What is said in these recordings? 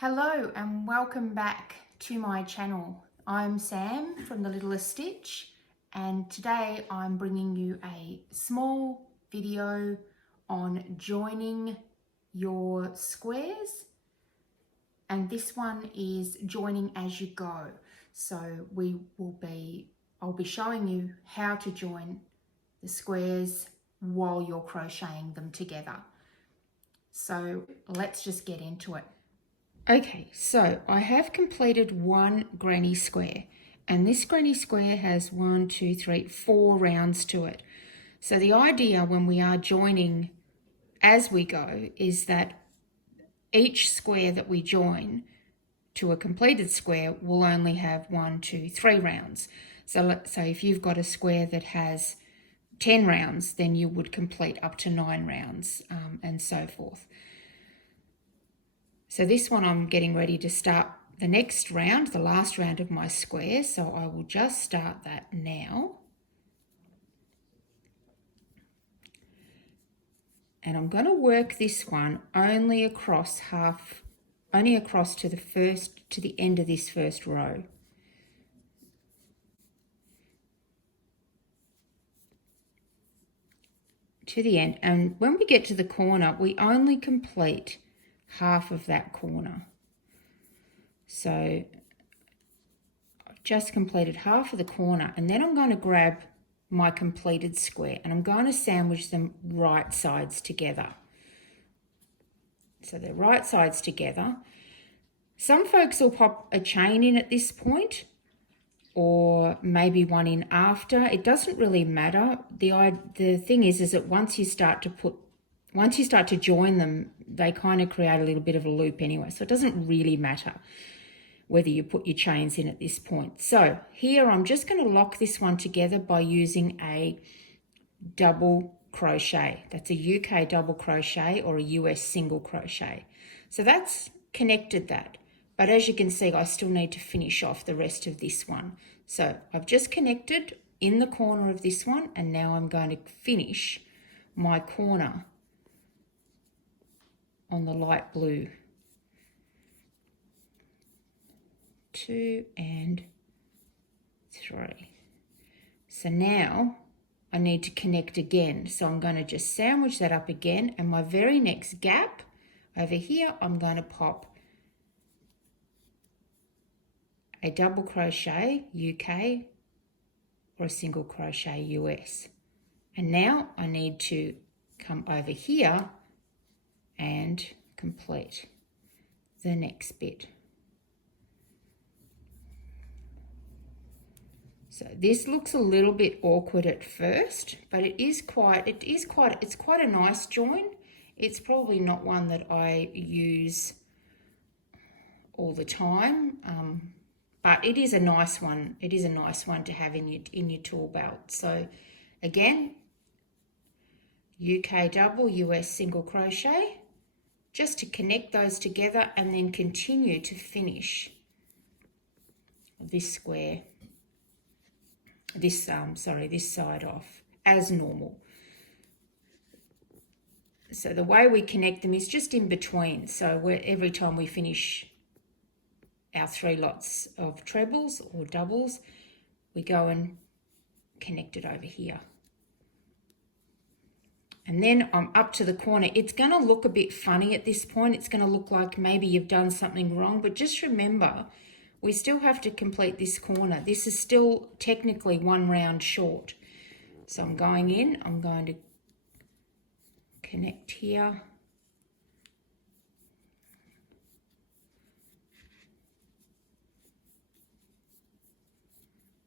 Hello and welcome back to my channel. I'm Sam from the Littlest Stitch, and today I'm bringing you a small video on joining your squares, and this one is joining as you go. So I'll be showing you how to join the squares while you're crocheting them together. So let's just get into it. Okay, so I have completed one granny square, and this granny square has 4 rounds to it. So the idea when we are joining as we go is that each square that we join to a completed square will only have 3 rounds. So if you've got a square that has 10 rounds, then you would complete up to 9 rounds and so forth. So this one I'm getting ready to start the next round, the last round of my square. So I will just start that now. And I'm going to work this one only across to the end of this first row. To the end. And when we get to the corner, we only complete half of that corner. So I've just completed half of the corner, and then I'm going to grab my completed square and I'm going to sandwich them right sides together. So they're right sides together. Some folks will pop a chain in at this point, or maybe one in after. It doesn't really matter. The thing is that once you start to join them, they kind of create a little bit of a loop anyway. So it doesn't really matter whether you put your chains in at this point. So here I'm just going to lock this one together by using a double crochet. That's a UK double crochet or a US single crochet. So that's connected that. But as you can see, I still need to finish off the rest of this one. So I've just connected in the corner of this one, and now I'm going to finish my corner on the light blue. 2 and 3. So now I need to connect again. So I'm going to just sandwich that up again, and my very next gap over here, I'm going to pop a double crochet UK or a single crochet US. And now I need to come over here and complete the next bit. So this looks a little bit awkward at first, but it's quite a nice join. It's probably not one that I use all the time, but it is a nice one. It is a nice one to have in your tool belt. So again, UK double, US single crochet, just to connect those together and then continue to finish this square, this side off as normal. So the way we connect them is just in between. So every time we finish our 3 lots of trebles or doubles, we go and connect it over here. And then I'm up to the corner. It's going to look a bit funny at this point. It's going to look like maybe you've done something wrong, but just remember, we still have to complete this corner. This is still technically 1 round short. So I'm going in, I'm going to connect here.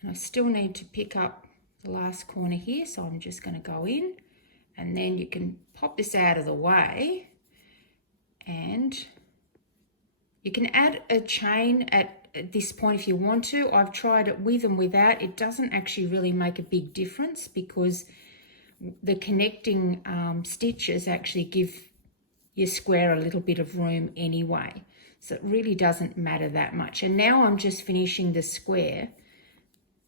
And I still need to pick up the last corner here, so I'm just going to go in, and then you can pop this out of the way, and you can add a chain at this point if you want to. I've tried it with and without. It doesn't actually really make a big difference because the connecting stitches actually give your square a little bit of room anyway. So it really doesn't matter that much. And now I'm just finishing the square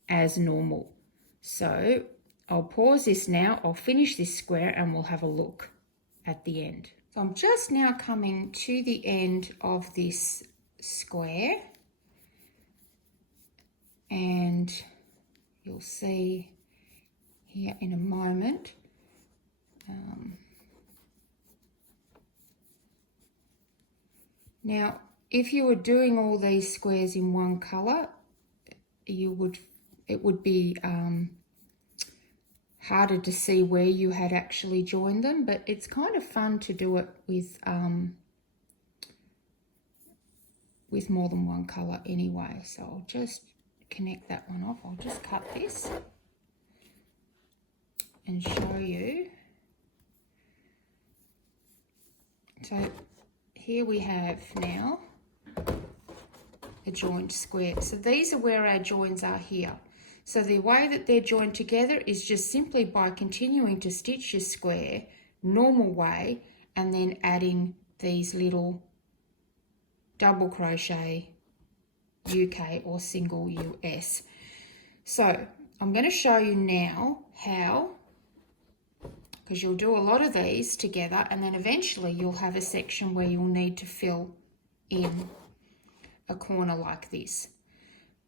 as normal. So I'll pause this now, I'll finish this square, and we'll have a look at the end. So I'm just now coming to the end of this square, and you'll see here in a moment. Now, if you were doing all these squares in one colour, it would be harder to see where you had actually joined them, but it's kind of fun to do it with more than one colour anyway. So I'll just connect that one off. I'll just cut this and show you. So here we have now a joined square. So these are where our joins are here. So the way that they're joined together is just simply by continuing to stitch your square normal way and then adding these little double crochet UK or single US. So I'm going to show you now how, because you'll do a lot of these together and then eventually you'll have a section where you'll need to fill in a corner like this.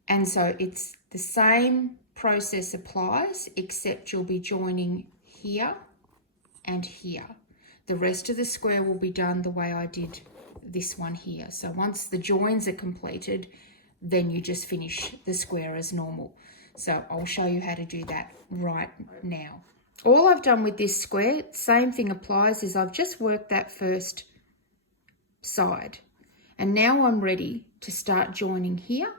And so it's the same process applies, except you'll be joining here and here. The rest of the square will be done the way I did this one here. So once the joins are completed, then you just finish the square as normal. So I'll show you how to do that right now. All I've done with this square, same thing applies, is I've just worked that first side. And now I'm ready to start joining here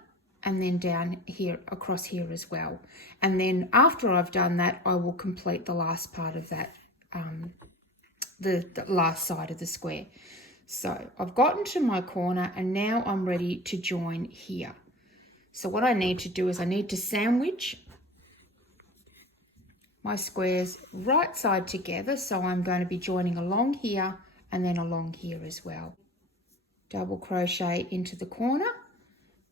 and then down here, across here as well. And then after I've done that, I will complete the last part of that, the last side of the square. So I've gotten to my corner and now I'm ready to join here. So what I need to do is I need to sandwich my squares right side together. So I'm going to be joining along here and then along here as well. Double crochet into the corner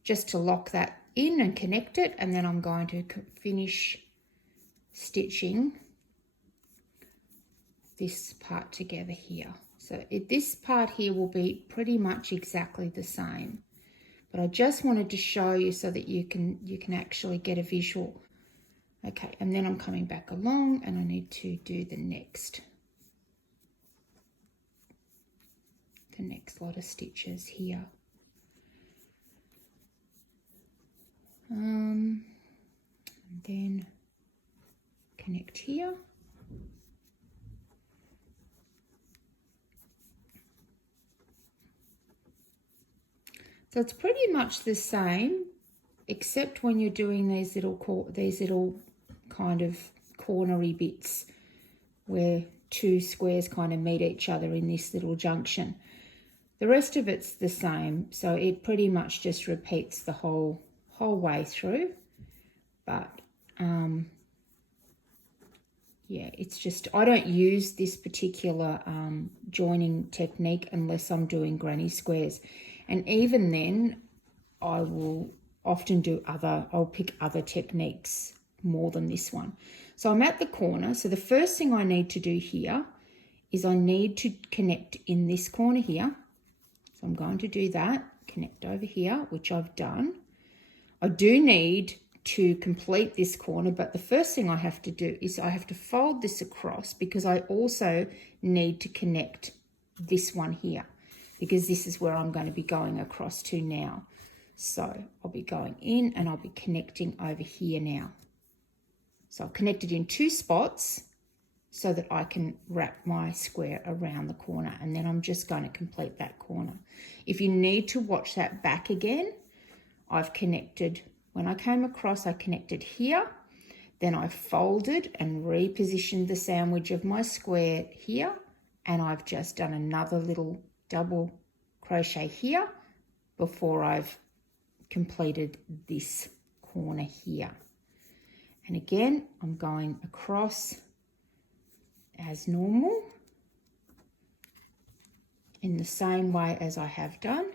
just to lock that in and connect it, and then I'm going to finish stitching this part together here. So this part here will be pretty much exactly the same, but I just wanted to show you so that you can actually get a visual. Okay, and then I'm coming back along and I need to do the next lot of stitches here. And then connect here. So it's pretty much the same, except when you're doing these little kind of cornery bits where two squares kind of meet each other in this little junction. The rest of it's the same, so it pretty much just repeats the whole way through. But yeah, it's just, I don't use this particular joining technique unless I'm doing granny squares. And even then, I will often do I'll pick other techniques more than this one. So I'm at the corner. So the first thing I need to do here is I need to connect in this corner here. So I'm going to do that, connect over here, which I've done. I do need to complete this corner, but the first thing I have to do is I have to fold this across because I also need to connect this one here because this is where I'm going to be going across to now. So I'll be going in and I'll be connecting over here now. So I've connected in two spots so that I can wrap my square around the corner, and then I'm just going to complete that corner. If you need to watch that back again, I've connected, when I came across, I connected here, then I folded and repositioned the sandwich of my square here, and I've just done another little double crochet here before I've completed this corner here. And again, I'm going across as normal in the same way as I have done.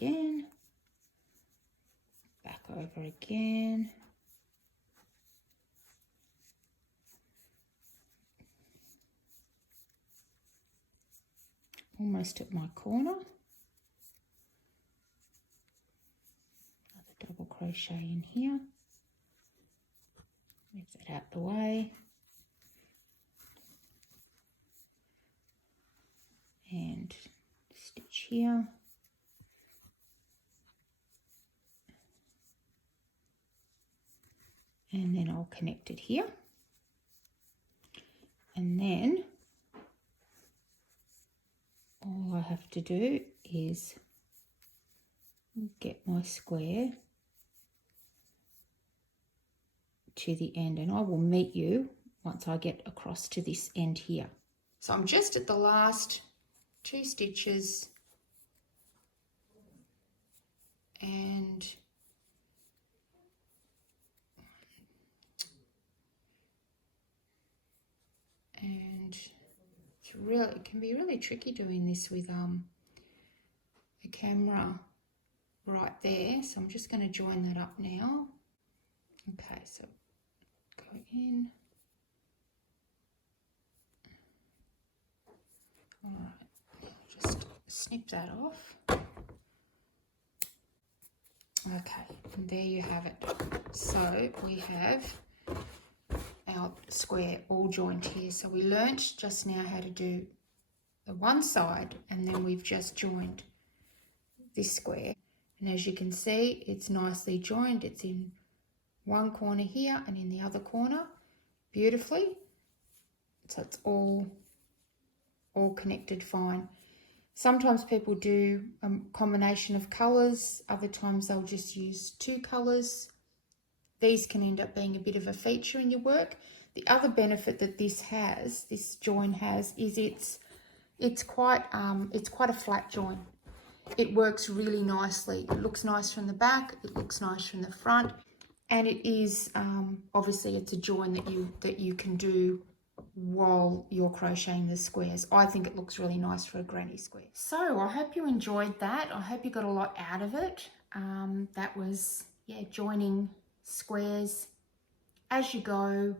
again, back over again. Almost at my corner. Another double crochet in here. Move that out the way. And stitch here. And then I'll connect it here. And then all I have to do is get my square to the end, and I will meet you once I get across to this end here. So I'm just at the last 2 stitches, and it can be really tricky doing this with the camera right there. So I'm just going to join that up now. Okay, so go in. All right, just snip that off. Okay, and there you have it. So we have our square all joined here. So we learnt just now how to do the one side, and then we've just joined this square. And as you can see, it's nicely joined. It's in one corner here and in the other corner beautifully. So it's all connected fine. Sometimes people do a combination of colours. Other times they'll just use 2 colours. These can end up being a bit of a feature in your work. The other benefit that this join has, is it's quite a flat join. It works really nicely. It looks nice from the back. It looks nice from the front, and it is obviously it's a join that you can do while you're crocheting the squares. I think it looks really nice for a granny square. So I hope you enjoyed that. I hope you got a lot out of it. That was, yeah, joining squares as you go,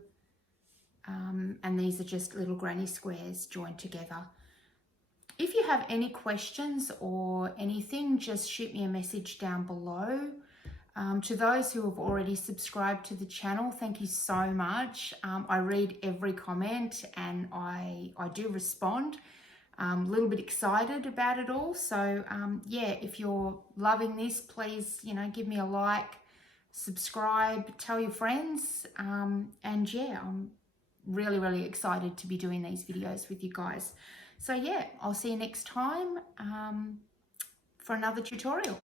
and these are just little granny squares joined together. If you have any questions or anything, just shoot me a message down below. To those who have already subscribed to the channel, thank you so much. I read every comment and I do respond. I'm a little bit excited about it all. So yeah, if you're loving this, please, give me a like, subscribe, tell your friends. And yeah, I'm really, really excited to be doing these videos with you guys. So yeah, I'll see you next time for another tutorial.